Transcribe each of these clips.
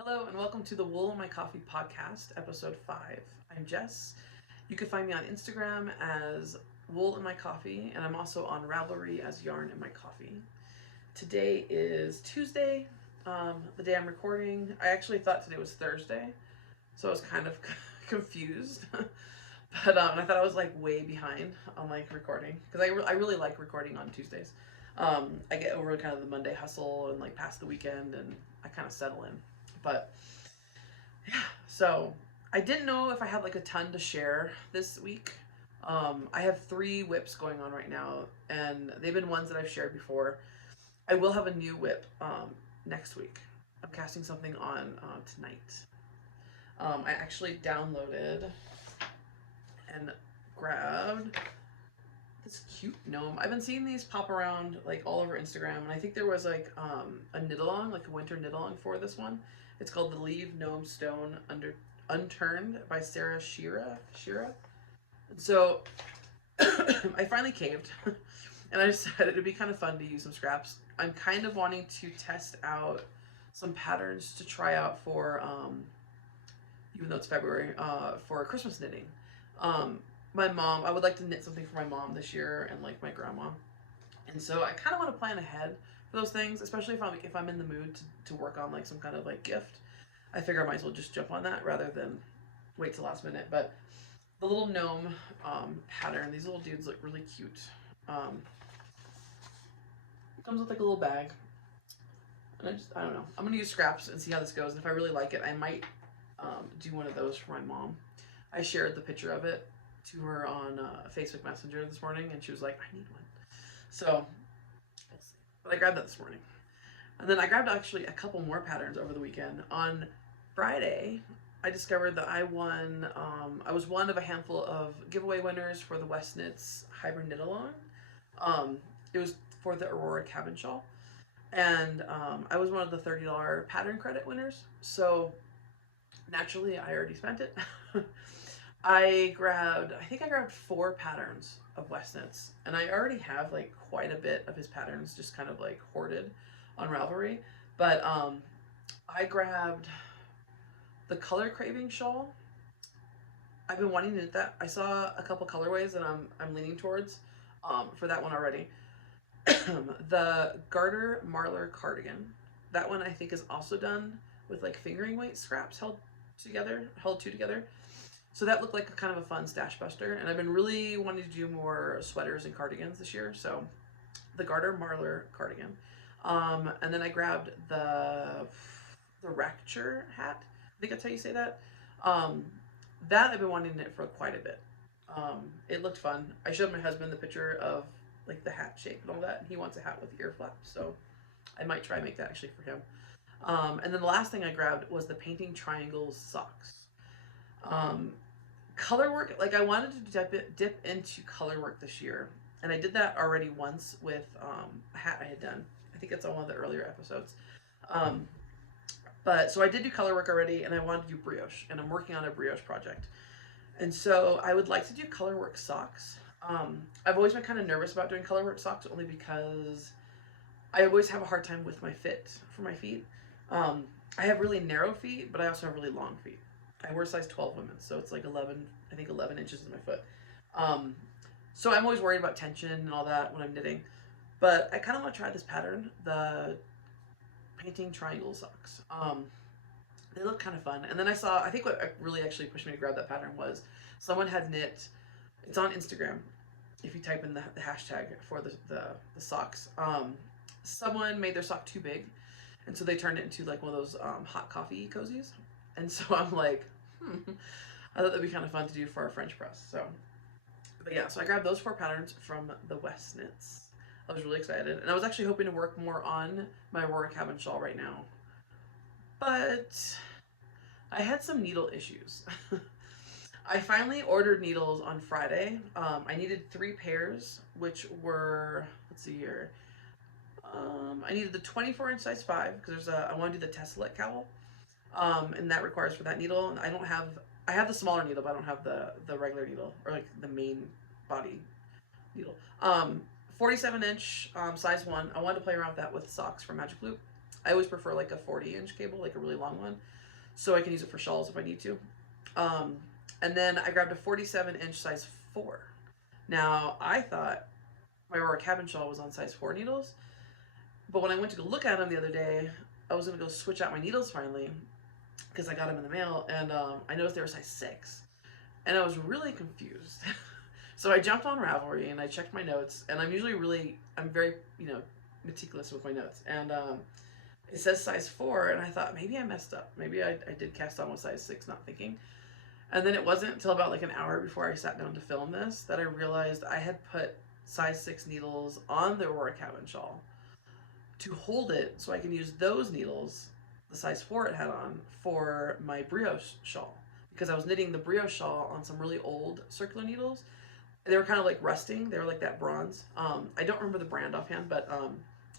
Hello and welcome to the Wool in My Coffee podcast, episode 5. I'm Jess. You can find me on Instagram as Wool in My Coffee, and I'm also on Ravelry as Yarn in My Coffee. Today is Tuesday, the day I'm recording. I actually thought today was Thursday, so I was kind of confused. But I thought I was like way behind on like recording because I really like recording on Tuesdays. I get over kind of the Monday hustle and like past the weekend, and I kind of settle in. But yeah, so I didn't know if I had like a ton to share this week. I have 3 WIPs going on right now, and they've been ones that I've shared before. I will have a new WIP next week. I'm casting something on tonight. I actually downloaded and grabbed this cute gnome. I've been seeing these pop around like all over Instagram, and I think there was like a knit along, like a winter knit along for this one. It's called the Leave Gnome Stone Unturned by Sarah Shira. And so I finally caved, and I decided it'd be kind of fun to use some scraps. I'm kind of wanting to test out some patterns to try out for, even though it's February, for Christmas knitting. My mom, I would like to knit something for my mom this year and like my grandma. And so I kind of want to plan ahead for those things, especially if I'm in the mood to work on like some kind of like gift. I figure I might as well just jump on that rather than wait till last minute. But the little gnome pattern, these little dudes look really cute. It comes with like a little bag. And I don't know. I'm going to use scraps and see how this goes. And if I really like it, I might do one of those for my mom. I shared the picture of it to her on Facebook Messenger this morning, and she was like, I need one. So, but I grabbed that this morning. And then I grabbed actually a couple more patterns over the weekend. On Friday, I discovered that I won, I was one of a handful of giveaway winners for the West Knits Hybrid Knit Along. It was for the Aurora Cabin Shawl. And I was one of the $30 pattern credit winners. So naturally, I already spent it. I think I grabbed 4 patterns of West Knits, and I already have like quite a bit of his patterns just kind of like hoarded on Ravelry. But I grabbed the Color Craving shawl. I've been wanting to knit that. I saw a couple colorways that I'm leaning towards for that one already. The Garter Marlar cardigan. That one I think is also done with like fingering weight scraps held two together. So that looked like a kind of a fun stash buster, and I've been really wanting to do more sweaters and cardigans this year. So the Garter Marlar cardigan, and then I grabbed the Rapture hat. I think that's how you say that. That I've been wanting to knit for quite a bit. It looked fun. I showed my husband the picture of like the hat shape and all that, and he wants a hat with ear flaps, so I might try and make that actually for him. And then the last thing I grabbed was the Painting Triangles socks. Color work, like I wanted to dip into color work this year, and I did that already once with a hat I had done. I think it's on one of the earlier episodes. But so I did do color work already, and I wanted to do brioche, and I'm working on a brioche project. And so I would like to do color work socks. I've always been kind of nervous about doing color work socks only because I always have a hard time with my fit for my feet. I have really narrow feet, but I also have really long feet. I wear size 12 women, so it's like 11 inches in my foot. So I'm always worried about tension and all that when I'm knitting. But I kind of want to try this pattern, the Painting Triangle socks. They look kind of fun. And then I think what really actually pushed me to grab that pattern was someone had knit, it's on Instagram, if you type in the hashtag for the socks. Someone made their sock too big, and so they turned it into like one of those hot coffee cozies. And so I'm like, I thought that'd be kind of fun to do for our French press. So, but yeah, so I grabbed those 4 patterns from the West Knits. I was really excited, and I was actually hoping to work more on my Aurora Cabin shawl right now, but I had some needle issues. I finally ordered needles on Friday. I needed 3 pairs, which were, let's see here. I needed the 24-inch size 5 because I want to do the tessellate cowl. And that requires for that needle. And I have the smaller needle, but I don't have the regular needle or like the main body needle. 47-inch size 1. I wanted to play around with that with socks from Magic Loop. I always prefer like a 40-inch cable, like a really long one, so I can use it for shawls if I need to. And then I grabbed a 47-inch size 4. Now, I thought my Aurora Cabin shawl was on size 4 needles, but when I went to go look at them the other day, I was going to go switch out my needles finally, because I got them in the mail, and I noticed they were size 6. And I was really confused. So I jumped on Ravelry and I checked my notes, and I'm very, meticulous with my notes. And it says size 4, and I thought maybe I messed up. Maybe I did cast on with size 6, not thinking. And then it wasn't until about like an hour before I sat down to film this that I realized I had put size 6 needles on the Aurora Cabin shawl to hold it so I can use those needles, the size 4 it had on, for my brioche shawl. Because I was knitting the brioche shawl on some really old circular needles. They were kind of like rusting. They were like that bronze. I don't remember the brand offhand, but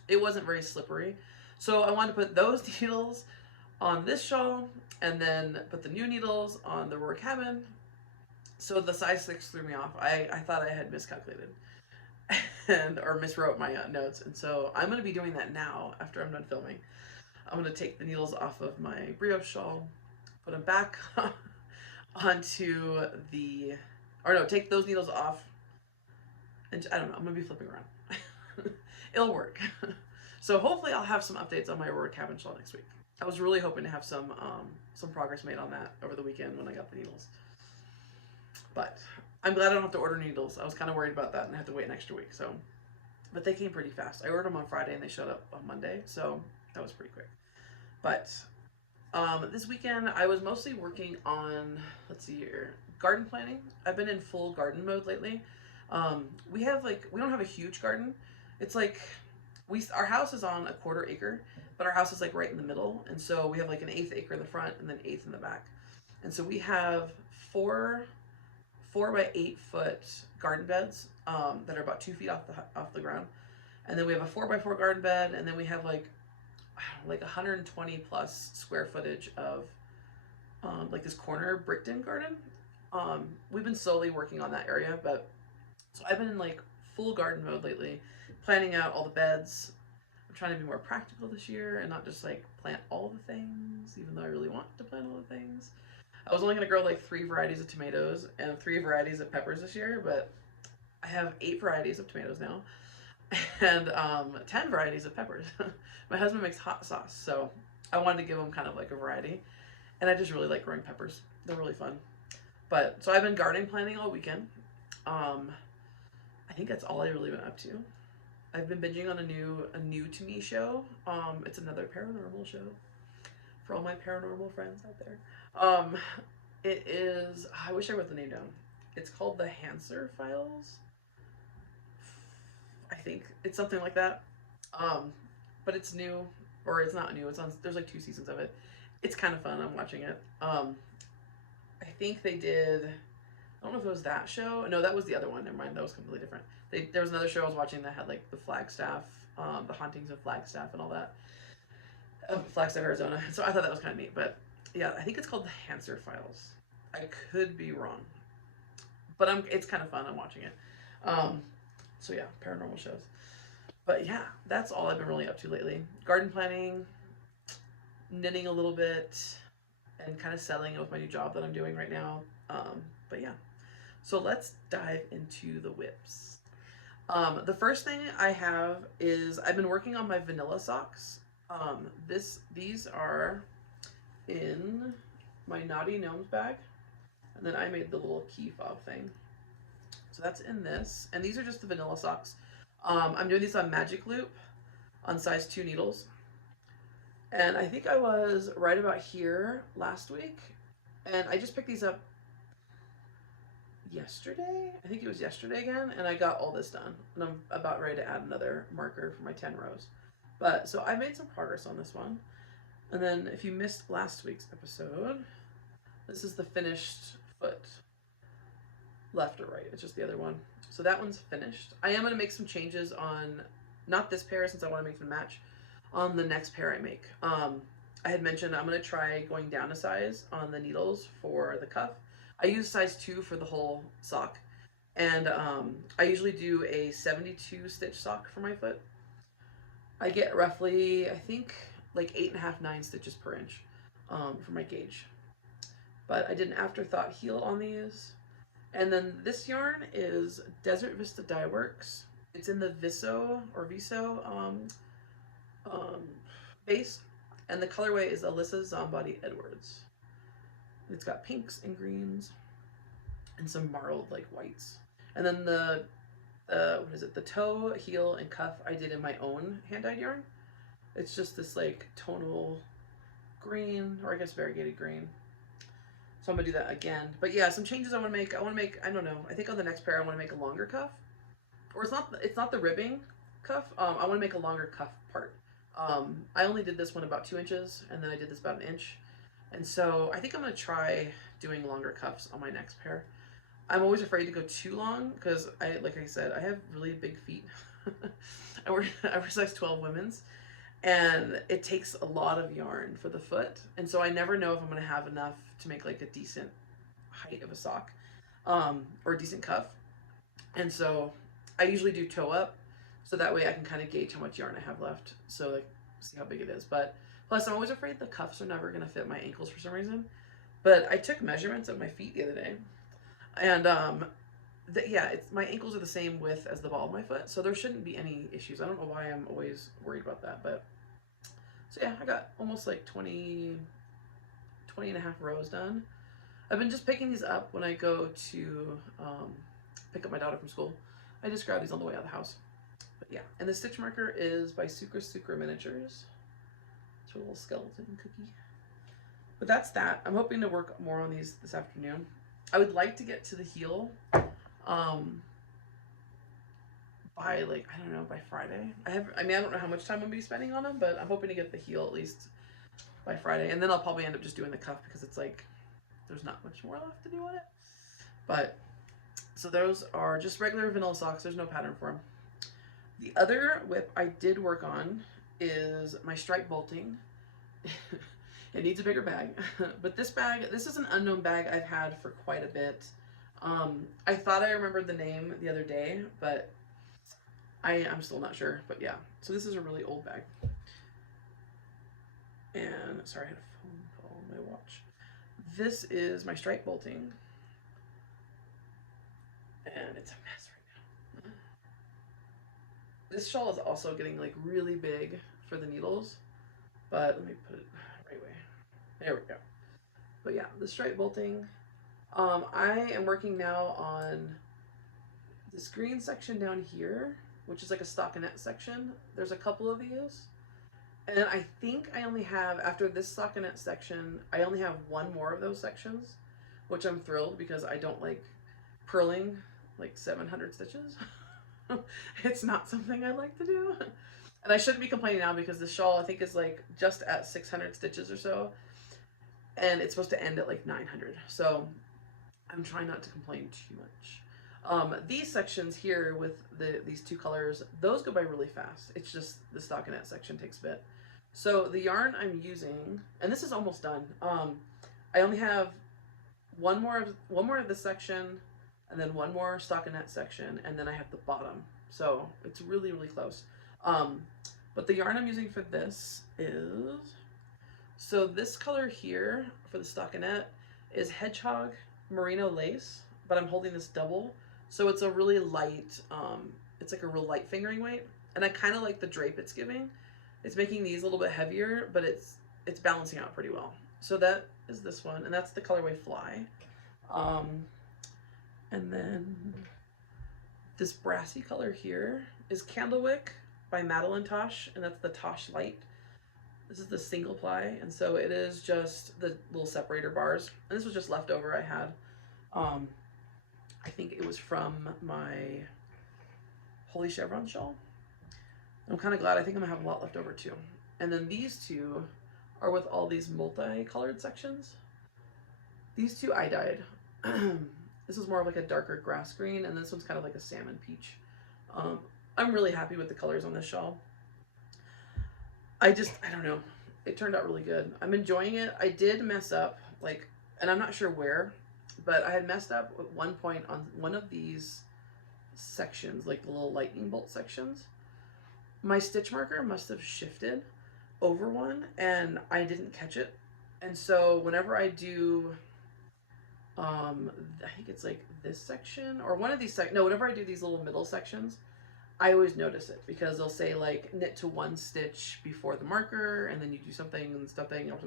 it wasn't very slippery. So I wanted to put those needles on this shawl and then put the new needles on the Aurora Cabin. So the size 6 threw me off. I thought I had miscalculated or miswrote my notes. And so I'm going to be doing that now after I'm done filming. I'm going to take the needles off of my brioche shawl, put them back onto take those needles off, and I don't know, I'm going to be flipping around. It'll work. So hopefully I'll have some updates on my Aurora Cabin shawl next week. I was really hoping to have some progress made on that over the weekend when I got the needles. But I'm glad I don't have to order needles. I was kind of worried about that and I had to wait an extra week. But they came pretty fast. I ordered them on Friday and they showed up on Monday, so that was pretty quick. But this weekend I was mostly working on, let's see here, garden planning. I've been in full garden mode lately. We don't have a huge garden. It's like our house is on a 1/4 acre, but our house is like right in the middle, and so we have like an 1/8 acre in the front and then 1/8 in the back. And so we have 4 by 8 foot garden beds that are about 2 feet off the ground, and then we have a 4 by 4 garden bed, and then we have like 120 plus square footage of like this corner bricked in garden. We've been slowly working on that area, but so I've been in like full garden mode lately, planning out all the beds. I'm trying to be more practical this year and not just like plant all the things, even though I really want to plant all the things. I was only going to grow like 3 varieties of tomatoes and 3 varieties of peppers this year, but I have 8 varieties of tomatoes now and 10 varieties of peppers. My husband makes hot sauce, so I wanted to give him kind of like a variety, and I just really like growing peppers. They're really fun. But so I've been gardening planning all weekend. I think that's all I've really been up to. I've been binging on a new to me show. It's another paranormal show for all my paranormal friends out there. It is, I wish I wrote the name down. It's called the Hanser Files. I think it's something like that. But it's new, or it's not new. There's like 2 seasons of it. It's kind of fun. I'm watching it. I think they did, I don't know if it was that show. No, that was the other one. Never mind. That was completely different. There was another show I was watching that had like the Flagstaff, the hauntings of Flagstaff and all that. Flagstaff, Arizona. So I thought that was kind of neat. But yeah, I think it's called the Hanser Files. I could be wrong. But it's kind of fun. I'm watching it. So yeah, paranormal shows. But yeah, that's all I've been really up to lately. Garden planning, knitting a little bit, and kind of settling in with my new job that I'm doing right now. But yeah, so let's dive into the WIPS. The first thing I have is I've been working on my vanilla socks. These are in my Naughty Gnomes bag, and then I made the little key fob thing. So that's in this, and these are just the vanilla socks. I'm doing these on Magic Loop on size 2 needles. And I think I was right about here last week, and I just picked these up yesterday. I think it was yesterday again, and I got all this done, and I'm about ready to add another marker for my 10 rows. But so I made some progress on this one. And then if you missed last week's episode, this is the finished foot. Left or right, it's just the other one. So that one's finished. I am going to make some changes on, not this pair since I want to make them match, on the next pair I make. I had mentioned I'm going to try going down a size on the needles for the cuff. I use size 2 for the whole sock, and I usually do a 72 stitch sock for my foot. I get roughly, I think, like 8.5, 9 stitches per inch for my gauge. But I did an afterthought heel on these. And then this yarn is Desert Vista Dye Works. It's in the Viso base, and the colorway is Alyssa Zombody Edwards. It's got pinks and greens and some marled like whites. And then the what is it? The toe, heel, and cuff I did in my own hand-dyed yarn. It's just this like tonal green, or I guess variegated green. So I'm gonna do that again. But yeah, some changes I want to make. I don't know. I think on the next pair I want to make a longer cuff, or it's not the ribbing cuff. I want to make a longer cuff part. I only did this one about 2 inches, and then I did this about 1 inch. And so I think I'm gonna try doing longer cuffs on my next pair. I'm always afraid to go too long because like I said, I have really big feet. I wear size 12 women's, and it takes a lot of yarn for the foot. And so I never know if I'm gonna have enough to make like a decent height of a sock, or a decent cuff. And so I usually do toe up, so that way I can kind of gauge how much yarn I have left. So like see how big it is. But plus I'm always afraid the cuffs are never gonna fit my ankles for some reason. But I took measurements of my feet the other day, and yeah, my ankles are the same width as the ball of my foot, so there shouldn't be any issues. I don't know why I'm always worried about that, but so yeah, I got almost like 20 and a half rows done. I've been just picking these up when I go to pick up my daughter from school. I just grab these on the way out of the house. But yeah, and the stitch marker is by Sucra Miniatures. It's a little skeleton cookie. But that's that. I'm hoping to work more on these this afternoon. I would like to get to the heel by like, I don't know, by Friday. I don't know how much time I'm gonna be spending on them, but I'm hoping to get the heel at least by Friday. And then I'll probably end up just doing the cuff because it's like, there's not much more left to do on it. But, so those are just regular vanilla socks. There's no pattern for them. The other WIP I did work on is my stripe bolting. It needs a bigger bag. But this is an unknown bag I've had for quite a bit. I thought I remembered the name the other day, but I'm still not sure. But yeah, so this is a really old bag. And sorry, I had a phone call on my watch. This is my stripe bolting, and it's a mess right now. This shawl is also getting like really big for the needles, but let me put it right way. There we go. But yeah, the stripe bolting. I am working now on this green section down here, which is like a stockinette section. There's a couple of these. And I think I only have, after this stockinette section, I only have one more of those sections, which I'm thrilled because I don't like purling like 700 stitches. It's not something I like to do. And I shouldn't be complaining now because the shawl I think is like just at 600 stitches or so. And it's supposed to end at like 900. So I'm trying not to complain too much. These sections here with these two colors, those go by really fast. It's just the stockinette section takes a bit. So the yarn I'm using, and this is almost done. I only have one more of this section, and then one more stockinette section, and then I have the bottom. So it's really, really close. But the yarn I'm using for this is, so this color here for the stockinette is Hedgehog Merino Lace, but I'm holding this double. So it's a really light, it's like a real light fingering weight. And I kind of like the drape it's giving. It's making these a little bit heavier, but it's balancing out pretty well. So that is this one, and that's the colorway Fly. And then this brassy color here is Candlewick by Madelinetosh, and that's the Tosh Light. This is the single ply, and so it is just the little separator bars. And this was just leftover I had. I think it was from my Holy Chevron shawl. I'm kind of glad. I think I'm gonna have a lot left over too. And then these two are with all these multicolored sections. These two I dyed. This is more of like a darker grass green, and this one's kind of like a salmon peach. I'm really happy with the colors on this shawl. I don't know. It turned out really good. I'm enjoying it. I did mess up, like, and I'm not sure where, but I had messed up at one point on one of these sections, like the little lightning bolt sections. My stitch marker must have shifted over one and I didn't catch it. And so whenever I do, I think it's like this section or one of these no, whenever I do these little middle sections, I always notice it because they'll say like knit to 1 stitch before the marker, and then you do something and something or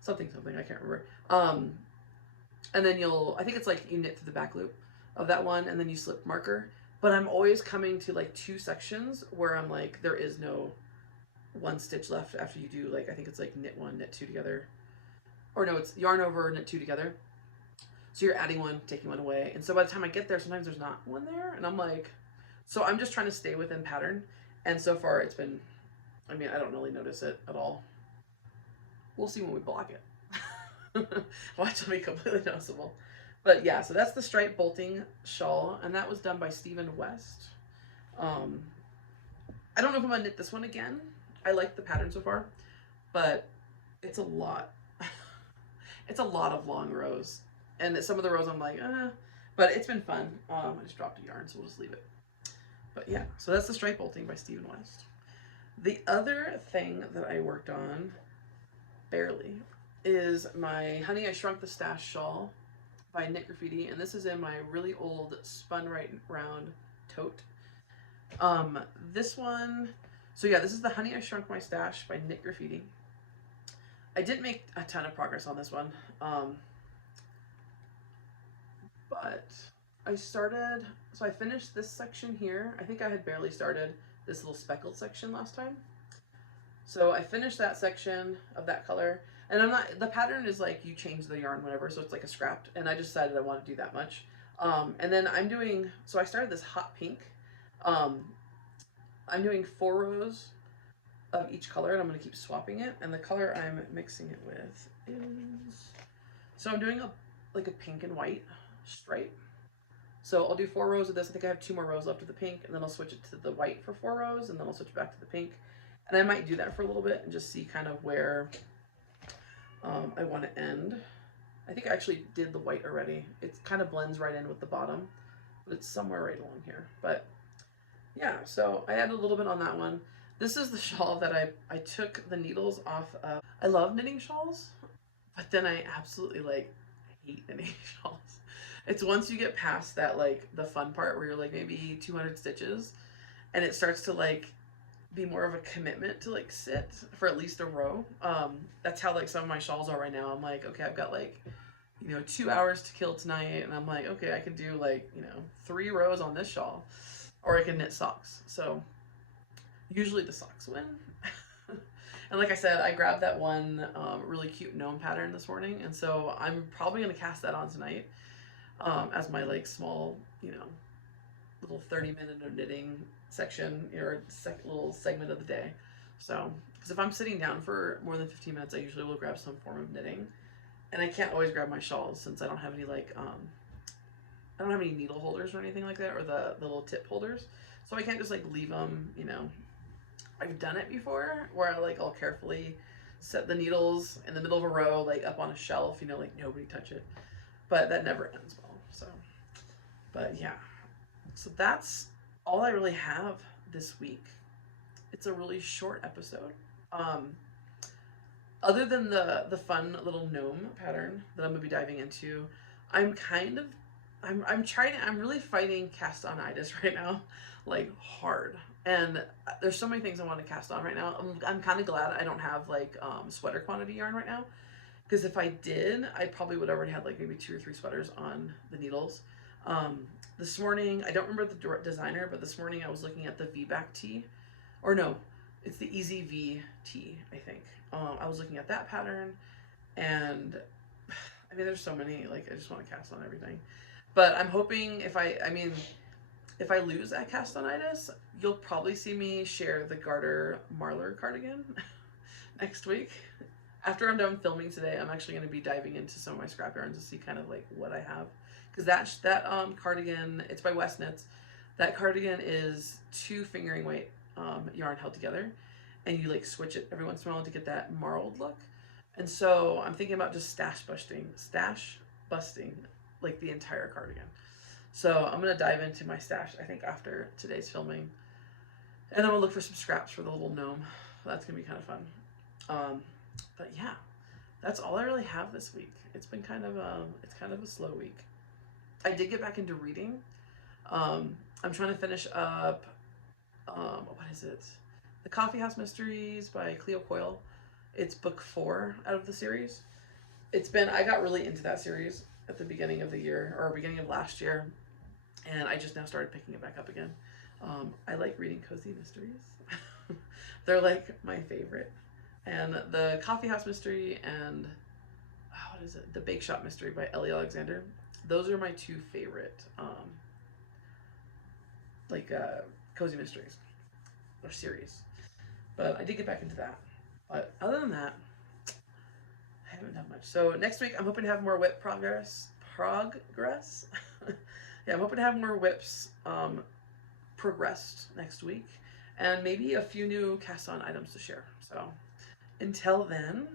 something, I can't remember. And then I think it's like you knit through the back loop of that one and then you slip marker. But I'm always coming to like 2 sections where I'm like, there is no 1 stitch left after you do like, I think it's like knit 1, knit 2 together. Or no, it's yarn over, knit 2 together. So you're adding 1, taking 1 away. And so by the time I get there, sometimes there's not 1 there. And I'm like, so I'm just trying to stay within pattern. And so far it's been, I mean, I don't really notice it at all. We'll see when we block it. Watch it be completely noticeable. But yeah, so that's the stripe bolting shawl. And that was done by Stephen West. I don't know if I'm gonna knit this one again. I like the pattern so far, but it's a lot. It's a lot of long rows. And some of the rows I'm like, but it's been fun. I just dropped a yarn, so we'll just leave it. But yeah, so that's the stripe bolting by Stephen West. The other thing that I worked on, barely, is my Honey I Shrunk the Stash shawl by Knit Graffiti, and this is in my really old Spun Right Round tote. This one, so yeah, this is the Honey I Shrunk My Stash by Knit Graffiti. I didn't make a ton of progress on this one, but I started, so I finished this section here. I think I had barely started this little speckled section last time. So I finished that section of that color, and the pattern is like you change the yarn whenever, so it's like a scrapped, and I just decided I want to do that much. And then I'm doing, so I started this hot pink. I'm doing 4 rows of each color, and I'm going to keep swapping it, and the color I'm mixing it with is, so I'm doing like a pink and white stripe. So I'll do 4 rows of this. I think I have 2 more rows left of the pink, and then I'll switch it to the white for 4 rows, and then I'll switch back to the pink. And I might do that for a little bit and just see kind of where I want to end. I think I actually did the white already. It kind of blends right in with the bottom, but it's somewhere right along here. But yeah, so I added a little bit on that one. This is the shawl that I took the needles off of. I love knitting shawls, but then I absolutely like hate knitting shawls. It's once you get past that, like the fun part where you're like maybe 200 stitches and it starts to like be more of a commitment to like sit for at least a row. That's how like some of my shawls are right now. I'm like, okay, I've got like, 2 hours to kill tonight, and I'm like, okay, I can do like, 3 rows on this shawl, or I can knit socks. So usually the socks win. And like I said, I grabbed that one really cute gnome pattern this morning, and so I'm probably gonna cast that on tonight as my like small, little 30-minute of knitting section or little segment of the day. So, because if I'm sitting down for more than 15 minutes, I usually will grab some form of knitting, and I can't always grab my shawls since I don't have any like I don't have any needle holders or anything like that, or the little tip holders, so I can't just like leave them. I've done it before where I'll carefully set the needles in the middle of a row, like up on a shelf, like nobody touch it, but that never ends well. So, but yeah, so that's all I really have this week. It's a really short episode. Other than the fun little gnome pattern that I'm gonna be diving into, I'm really fighting cast on itis right now, like hard. And there's so many things I want to cast on right now. I'm kind of glad I don't have like sweater quantity yarn right now, because if I did, I probably would already had like maybe 2 or 3 sweaters on the needles. This morning, I don't remember the designer, but this morning I was looking at the V-back tee, or no, it's the Easy V tee, I think. I was looking at that pattern, and I mean, there's so many, like I just want to cast on everything. But I'm hoping if I lose that castonitis, you'll probably see me share the Garter Marlar cardigan next week. After I'm done filming today, I'm actually going to be diving into some of my scrap yarns to see kind of like what I have. Because that cardigan, it's by West Knits. That cardigan is 2 fingering weight yarn held together, and you like switch it every once in a while to get that marled look. And so I'm thinking about just stash busting like the entire cardigan. So I'm going to dive into my stash, I think, after today's filming. And I'm going to look for some scraps for the little gnome. That's going to be kind of fun. But yeah, that's all I really have this week. It's been kind of a slow week. I did get back into reading. I'm trying to finish up, what is it? The Coffee House Mysteries by Cleo Coyle. It's book 4 out of the series. I got really into that series at the beginning of the year, or beginning of last year, and I just now started picking it back up again. I like reading cozy mysteries. They're like my favorite. And the Coffee House Mystery and, what is it? The Bake Shop Mystery by Ellie Alexander. Those are my 2 favorite, cozy mysteries or series. But I did get back into that. But other than that, I haven't done much. So next week, I'm hoping to have more WIP progress. Yeah, I'm hoping to have more WIPs progressed next week, and maybe a few new cast-on items to share. So until then,